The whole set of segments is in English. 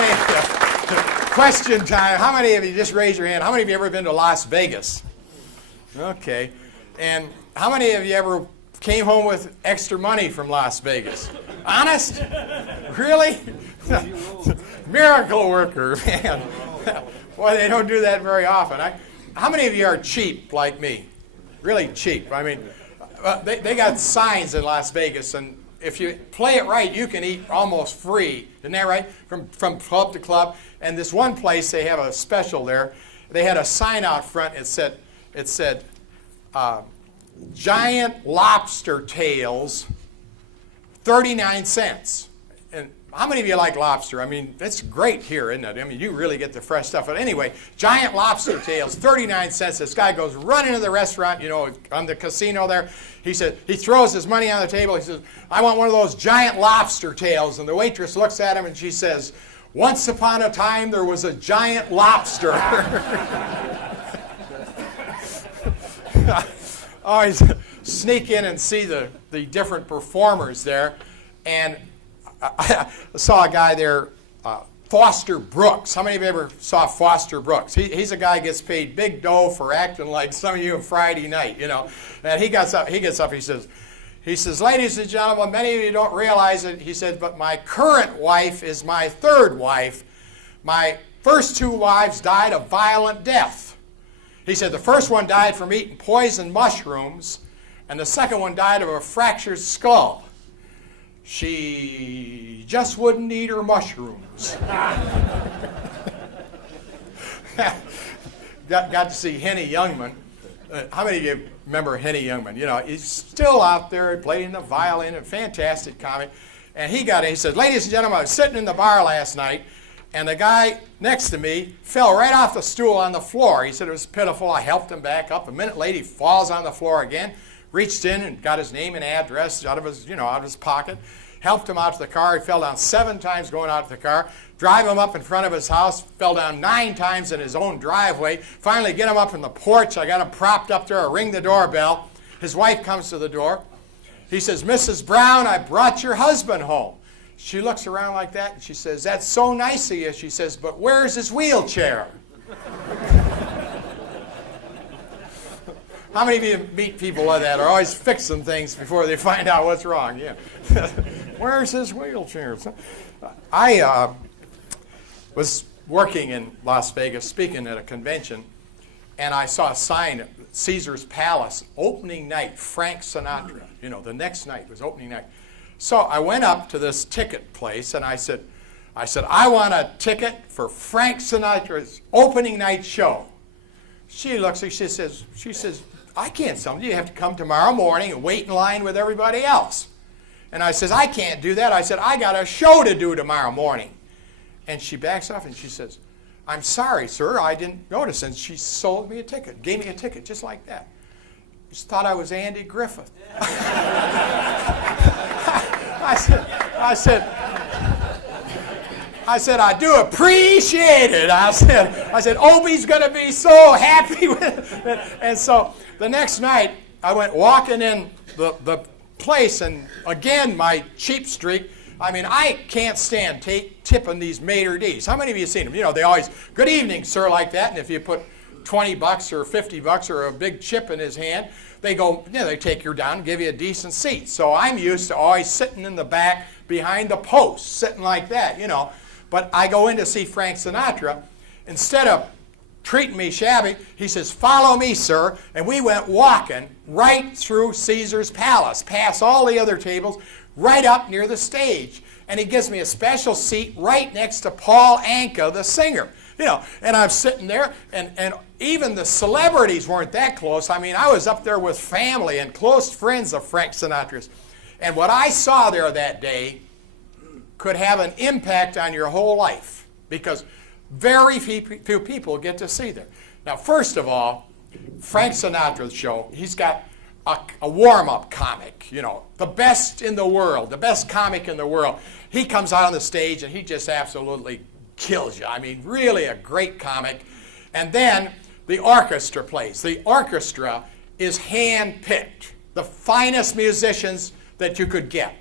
many of you, question time, how many of you, just raise your hand, how many of you ever been to Las Vegas? Okay. And how many of you ever came home with extra money from Las Vegas? Honest? Really? Miracle worker, man. Boy, they don't do that very often. How many of you are cheap like me? Really cheap. I mean, they got signs in Las Vegas, and if you play it right, you can eat almost free. Isn't that right? From club to club. And this one place, they have a special there. They had a sign out front. It said, giant lobster tails, 39 cents. And how many of you like lobster? I mean, it's great here, isn't it? I mean, you really get the fresh stuff. But anyway, giant lobster tails, 39 cents. This guy goes running to the restaurant, on the casino there. He said, he throws his money on the table. He says, I want one of those giant lobster tails. And the waitress looks at him and she says, once upon a time there was a giant lobster. Always sneak in and see the different performers there. And I saw a guy there, Foster Brooks. How many of you ever saw Foster Brooks? He's a guy who gets paid big dough for acting like some of you on Friday night, And he gets up, he says, ladies and gentlemen, many of you don't realize it. He said, but my current wife is my third wife. My first two wives died a violent death. He said the first one died from eating poisoned mushrooms, and the second one died of a fractured skull. She just wouldn't eat her mushrooms. got to see Henny Youngman. How many of you remember Henny Youngman? He's still out there playing the violin, a fantastic comic. And he said, ladies and gentlemen, I was sitting in the bar last night, and the guy next to me fell right off the stool on the floor. He said it was pitiful. I helped him back up. A minute later, he falls on the floor again, reached in and got his name and address out of his pocket, helped him out to the car. He fell down 7 times going out to the car, drive him up in front of his house, fell down 9 times in his own driveway, finally get him up in the porch. I got him propped up there. I ring the doorbell. His wife comes to the door. He says, Mrs. Brown, I brought your husband home. She looks around like that and she says, that's so nice of you. She says, but where's his wheelchair? How many of you meet people like that are always fixing things before they find out what's wrong? Yeah. Where's his wheelchair? I was working in Las Vegas speaking at a convention, and I saw a sign at Caesar's Palace, opening night, Frank Sinatra. The next night was opening night. So I went up to this ticket place and I said, I want a ticket for Frank Sinatra's opening night show. She looks at me, she says, I can't sell you. You have to come tomorrow morning and wait in line with everybody else. And I says, I can't do that. I said, I got a show to do tomorrow morning. And she backs off and she says, I'm sorry, sir, I didn't notice. And she sold me a ticket, gave me a ticket just like that. Just thought I was Andy Griffith. I said, I do appreciate it. I said, Obie's going to be so happy with it. And so the next night, I went walking in the place, and again, my cheap streak. I mean, I can't stand tipping these maitre d's. How many of you have seen them? They always, good evening, sir, like that. And if you put $20 or $50 or a big chip in his hand, they go, they take you down and give you a decent seat. So I'm used to always sitting in the back behind the post, sitting like that, But I go in to see Frank Sinatra. Instead of treating me shabby, he says, follow me, sir. And we went walking right through Caesar's Palace, past all the other tables, right up near the stage. And he gives me a special seat right next to Paul Anka, the singer. And I'm sitting there, and even the celebrities weren't that close. I mean, I was up there with family and close friends of Frank Sinatra's. And what I saw there that day could have an impact on your whole life, because very few people get to see there. Now, first of all, Frank Sinatra's show, he's got a warm-up comic, the best in the world, the best comic in the world. He comes out on the stage and he just absolutely kills you. I mean, really a great comic. And then the orchestra plays. The orchestra is hand-picked, the finest musicians that you could get.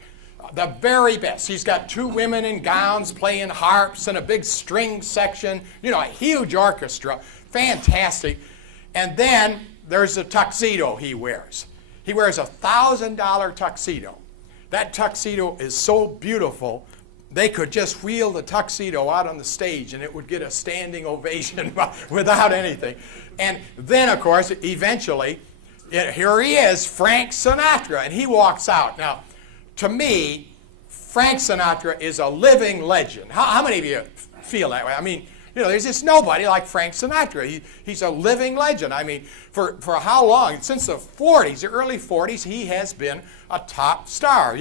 The very best. He's got 2 women in gowns playing harps and a big string section, a huge orchestra. Fantastic. And then there's a tuxedo he wears. He wears a $1,000 tuxedo. That tuxedo is so beautiful, they could just wheel the tuxedo out on the stage and it would get a standing ovation without anything. And then, of course, eventually, here he is, Frank Sinatra, and he walks out. Now, to me, Frank Sinatra is a living legend. How many of you feel that way? I mean, there's just nobody like Frank Sinatra. He's a living legend. I mean, for how long? Since the 40s, the early 40s, he has been a top star,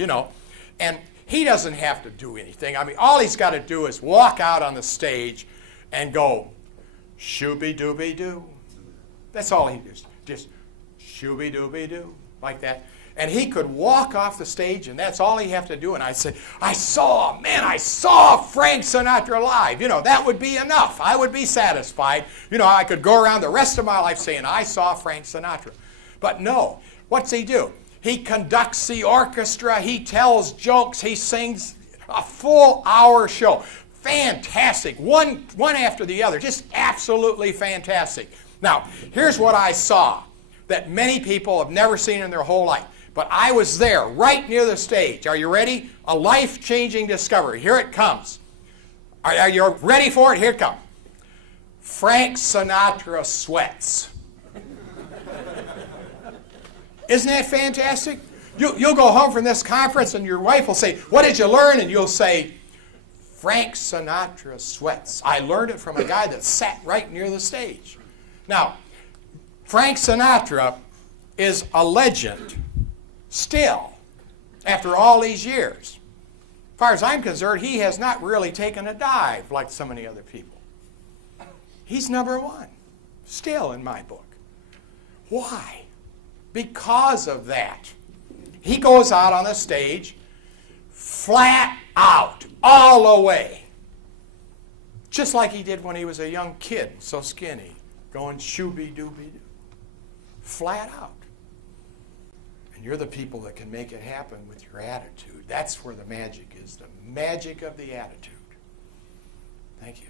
And he doesn't have to do anything. I mean, all he's got to do is walk out on the stage and go, shooby-dooby-doo. That's all he does. Just shooby-dooby-doo, like that. And he could walk off the stage, and that's all he have to do. And I said, I saw Frank Sinatra live. That would be enough. I would be satisfied. I could go around the rest of my life saying, I saw Frank Sinatra. But no, what's he do? He conducts the orchestra. He tells jokes. He sings a full hour show. Fantastic. One after the other. Just absolutely fantastic. Now, here's what I saw that many people have never seen in their whole life. But I was there, right near the stage. Are you ready? A life-changing discovery. Here it comes. Are you ready for it? Here it comes. Frank Sinatra sweats. Isn't that fantastic? You'll go home from this conference and your wife will say, what did you learn? And you'll say, Frank Sinatra sweats. I learned it from a guy that sat right near the stage. Now, Frank Sinatra is a legend still, after all these years. As far as I'm concerned, he has not really taken a dive like so many other people. He's number 1, still in my book. Why? Because of that. He goes out on the stage, flat out, all the way. Just like he did when he was a young kid, so skinny, going shooby-dooby-doo. Flat out. And you're the people that can make it happen with your attitude. That's where the magic is, the magic of the attitude. Thank you.